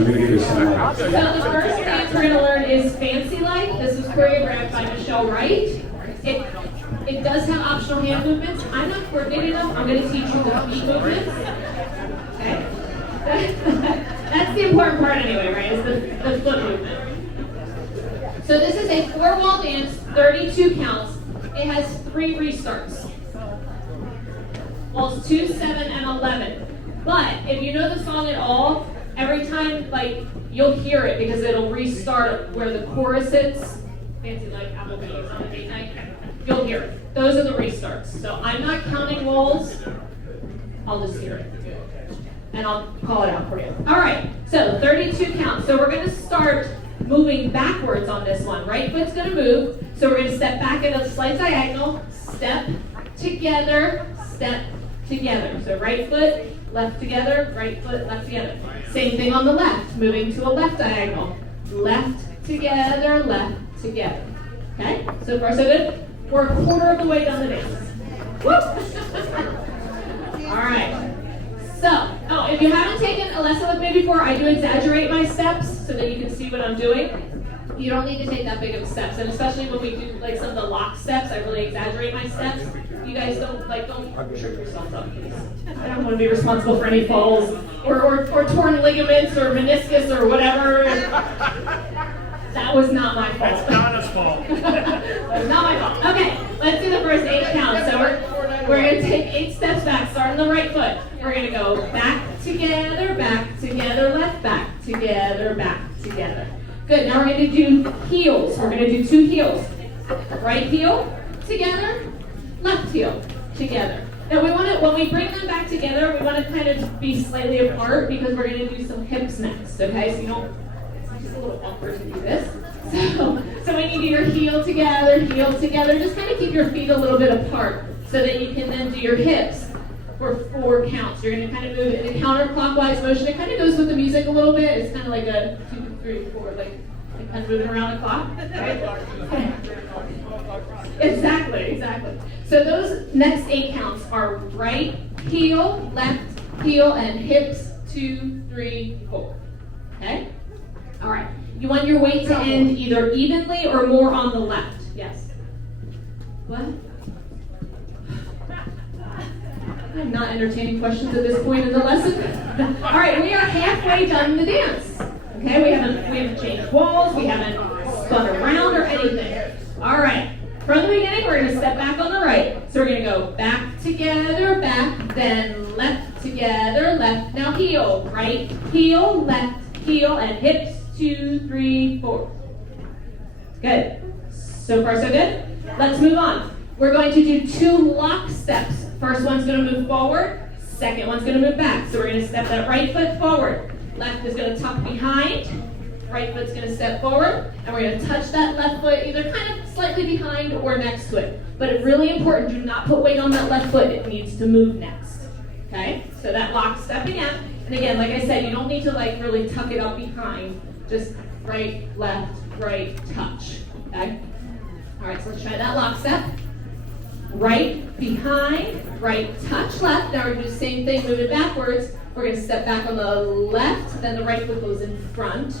I'm going to give you some more. So the first dance we're going to learn is Fancy Life. This was choreographed by Wright. It does have optional hand movements. I'm not coordinating them. I'm going to teach you the feet movements. Okay? That's the important part anyway, right? Is the foot movement. So this is a 4-wall dance, 32 counts. It has 3 restarts. Walls 2, 7, and 11. But if you know the song at all, every time, like, you'll hear it because it'll restart where the chorus hits. Fancy like Applebee's on a date night. You'll hear it. Those are the restarts. So I'm not counting walls. I'll just hear it. And I'll call it out for you. All right, so 32 counts. So we're going to start moving backwards on this one. Right foot's going to move. So we're going to step back at a slight diagonal. Step together, step together. So right foot, left together, right foot, left together. Same thing on the left, moving to a left diagonal. Left together, left together. Okay, so far so good? We're a quarter of the way down the dance. Woo! All right. So, if you haven't taken a lesson with me before, I do exaggerate my steps so that you can see what I'm doing. You don't need to take that big of steps, and especially when we do like some of the lock steps, I really exaggerate my steps. You guys don't trip yourselves up, please. I don't want to be responsible for any falls or torn ligaments or meniscus or whatever. That was not my fault. That's Donna's fault. That was not my fault. Okay, let's do the first 8 counts. So we're going to take 8 steps back, start on the right foot. We're going to go back, together, left, back, together. Good, now we're going to do heels. We're going to do 2 heels. Right heel, together, left heel, together. Now we want to, when we bring them back together, we want to kind of be slightly apart because we're going to do some hips next, okay? So you don't, it's just a little awkward to do this. So when you do your heel together, just kind of keep your feet a little bit apart so that you can then do your hips for 4 counts. You're going to kind of move in a counterclockwise motion. It kind of goes with the music a little bit. It's kind of like a 2, 3, 4, like kind of moving around the clock. Right? Exactly. So those next 8 counts are right heel, left heel, and hips 2, 3, 4. Okay? All right. You want your weight to end either evenly or more on the left. Yes? What? I'm not entertaining questions at this point in the lesson. All right, we are halfway done the dance. Okay, we haven't changed walls, we haven't spun around or anything. All right, from the beginning, we're going to step back on the right. So we're going to go back, together, back, then left, together, left. Now heel, right, heel, left, heel, and hips, 2, 3, 4. Good. So far, so good? Let's move on. We're going to do 2 lock steps. First one's going to move forward. Second one's going to move back. So we're going to step that right foot forward. Left is going to tuck behind. Right foot's going to step forward. And we're going to touch that left foot either kind of slightly behind or next to it. But it's really important, do not put weight on that left foot. It needs to move next. Okay? So that lock stepping out. And again, like I said, you don't need to like really tuck it up behind. Just right, left, right, touch. Okay? All right, so let's try that lock step. Right, behind, right, touch left. Now we're going to do the same thing, moving backwards. We're going to step back on the left, then the right foot goes in front.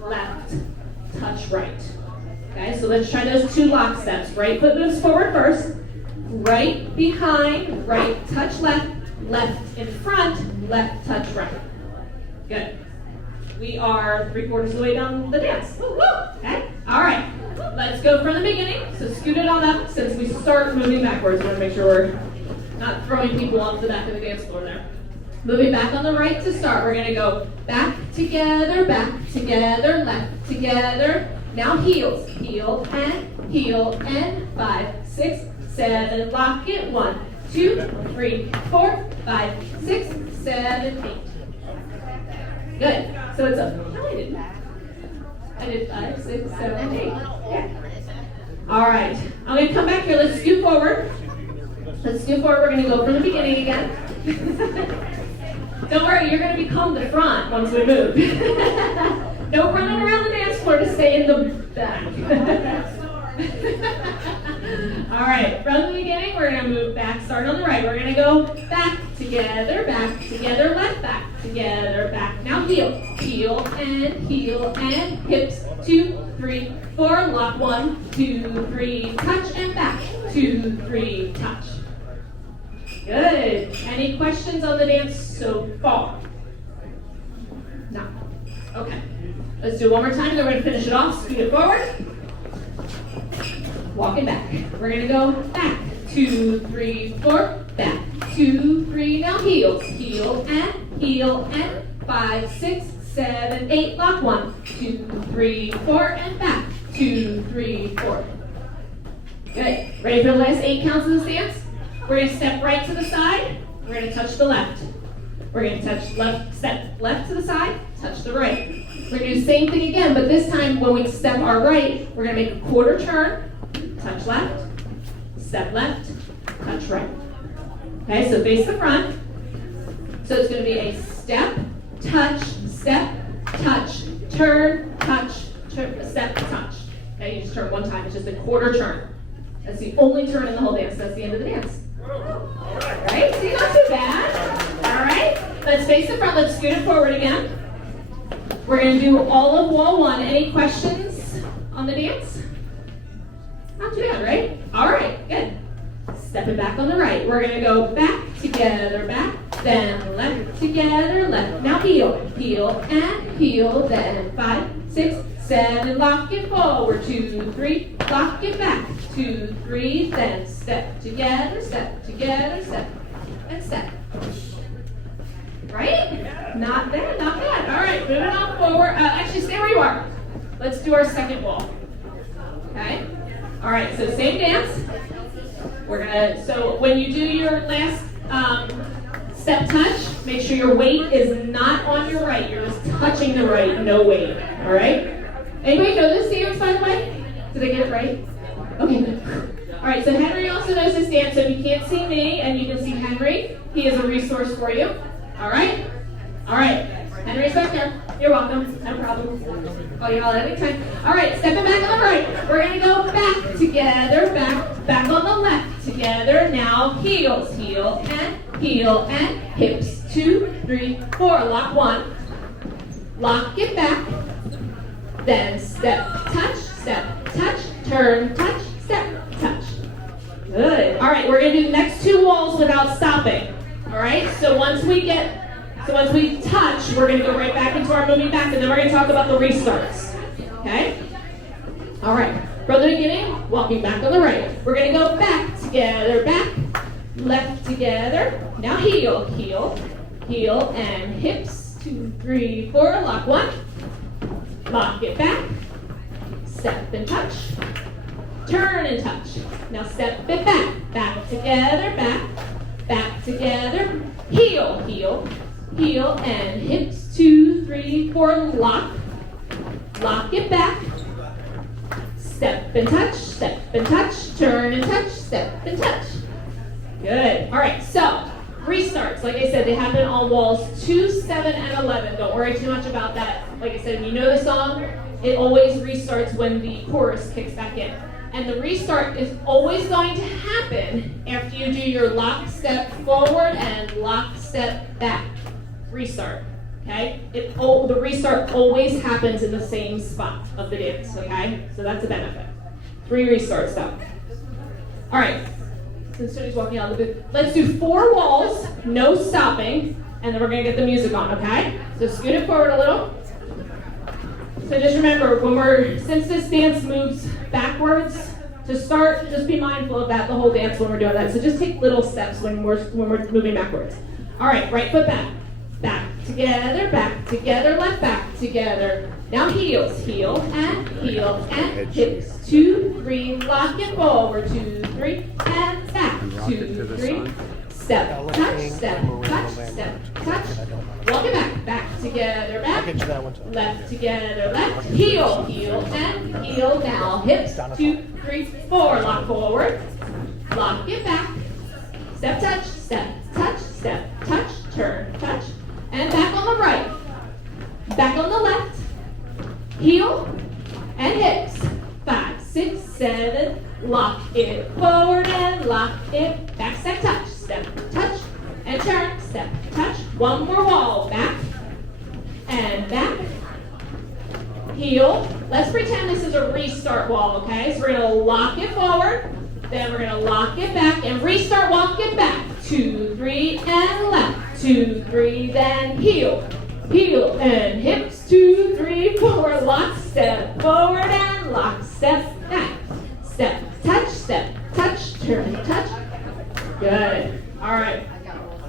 Left, touch right. Okay, so let's try those 2 lock steps. Right foot moves forward first. Right, behind, right, touch left. Left in front, left, touch right. Good. We are 3/4 of the way down the dance. Woo, woo. Okay, all right. Let's go from the beginning. So scoot it on up since we start moving backwards. I want to make sure we're not throwing people off the back of the dance floor there. Moving back on the right to start. We're going to go back, together, left, together. Now heels. Heel and 5, 6, 7. Lock it. 1, 2, 3, 4, 5, 6, 7, 8. Good. So it's a. No, I did 5, 6, 7, 8. Yeah. All right. I'm going to come back here. Let's scoot forward. We're going to go from the beginning again. Don't worry, you're going to become the front once we move. No running around the dance floor to stay in the back. All right. From the beginning, we're going to move back. Start on the right. We're going to go back, together, back, together, left, back, together, back. Now heel, heel, and hips, 2, 3, 4, lock, 1, 2, 3, touch, and back, 2, 3, touch. Good. Any questions on the dance so far? No. Okay. Let's do it one more time, then we're going to finish it off. Scoot it forward. Walk it back. We're going to go back. 2, 3, 4, back. 2, 3, now heels. Heel, and 5, 6, 7, 8, lock, 1, 2, 3, 4, and back. 2, 3, 4. Good. Ready for the last 8 counts of this dance? We're going to step right to the side. We're going to touch the left. We're going to touch left, step left to the side, touch the right. We're going to do the same thing again, but this time when we step our right, we're going to make a quarter turn, touch left, step left, touch right. Okay, so face the front. So it's going to be a step, touch, turn, step, touch. Okay, you just turn one time. It's just a quarter turn. That's the only turn in the whole dance. That's the end of the dance. All right, see, not too bad. All right, let's face the front. Let's scoot it forward again. We're going to do all of wall 1. Any questions on the dance? Not too bad, right? All right, good. Step it back on the right. We're going to go back, together, back, then left, together, left. Now heel, and heel, then 5, 6, 7, lock it forward, 2, 3, lock it back, 2, 3, then step, together, step, and step. Right? Not bad, not bad. All right, moving on forward. Actually, stay where you are. Let's do our second wall. Okay? All right, so same dance. So when you do your last step touch, make sure your weight is not on your right. You're just touching the right, no weight. All right? Anybody know this dance, by the way? Did I get it right? Okay, good. All right, so Henry also knows this dance, so if you can't see me and you can see Henry, he is a resource for you. All right? All right. Henry's back there. You're welcome. No problem. Oh, you all at any time. All right, stepping back on the right. We're going to go back, together, back on the left, together. Now heels, and hips. 2, 3, 4. Lock 1. Lock it back. Then step, touch, turn, touch, step, touch. Good. All right, we're going to do the next 2 walls without stopping. All right, so once we touch, we're going to go right back into our moving back, and then we're going to talk about the restarts. Okay? All right, from the beginning, walking back on the right. We're going to go back, together, back, left, together. Now heel, and hips. 2, 3, 4. Lock 1. Lock it back. Step and touch. Turn and touch. Now step it back together, back together. Heel, and hips. 2, 3, 4. Lock it back. Step and touch, turn and touch, step and touch. Good. All right, so restarts. Like I said, they happen on walls 2, 7, and 11. Don't worry too much about that. Like I said, when you know the song, it always restarts when the chorus kicks back in. And the restart is always going to happen after you do your lock step forward and lock step back. Restart. Okay? The restart always happens in the same spot of the dance. Okay? So that's a benefit. 3 restarts though. All right. Since Tony's walking out of the booth, let's do 4 walls, no stopping, and then we're going to get the music on, okay? So scoot it forward a little. So just remember, since this dance moves backwards, to start, just be mindful of that the whole dance when we're doing that. So just take little steps when we're moving backwards. All right, right foot back. Back, together, left, back, together. Now heels, and hips. 2, 3, lock it forward. 2, 3, and back. 2, 3, step, touch. Walk it back, together, back. Left, together, left. Heel, and heel. Now hips. 2, 3, 4. Lock forward. Lock it back. Step, touch, turn, touch. And back on the right. Back on the left. Heel and hips. 5, 6, 7. Lock it forward and lock it back. Step, touch, and turn, step, touch. One more wall, back, and back. Heel. Let's pretend this is a restart wall, okay? So we're gonna lock it forward, then we're gonna lock it back, and restart, walk it back. 2, 3, and left. 2, 3, then heel. Heel and hips, 2, 3, 4, lock, step, forward and lock, step, back. Step, touch, turn, touch. Good. All right.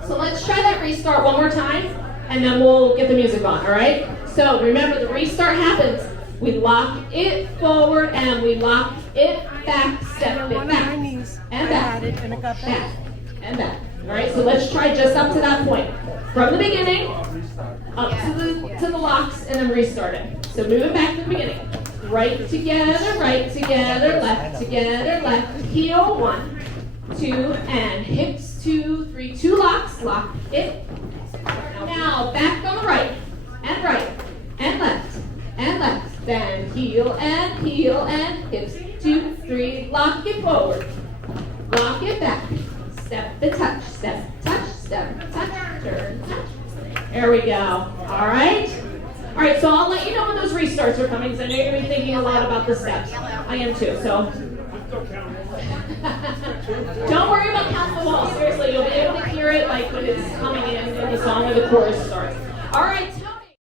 So let's try that restart one more time, and then we'll get the music on, all right? So remember, the restart happens. We lock it forward, and we lock it back, step it back, and back, back, and back. All right, so let's try just up to that point. From the beginning, up to the locks, and then restart it. So move it back to the beginning. Right together, left together, left. Heel, 1, 2, and hips, 2, 3, 2 locks, lock it. Now back on the right, and left, and left. Then heel, and hips, 2, 3, lock it forward. Lock it back. Step the touch, step, touch, turn, touch. There we go. All right? All right, so I'll let you know when those restarts are coming, because I know you're going to be thinking a lot about the steps. I am too, so. Don't worry about counting the walls. Seriously, you'll be able to hear it like when it's coming in the song or the chorus starts. All right.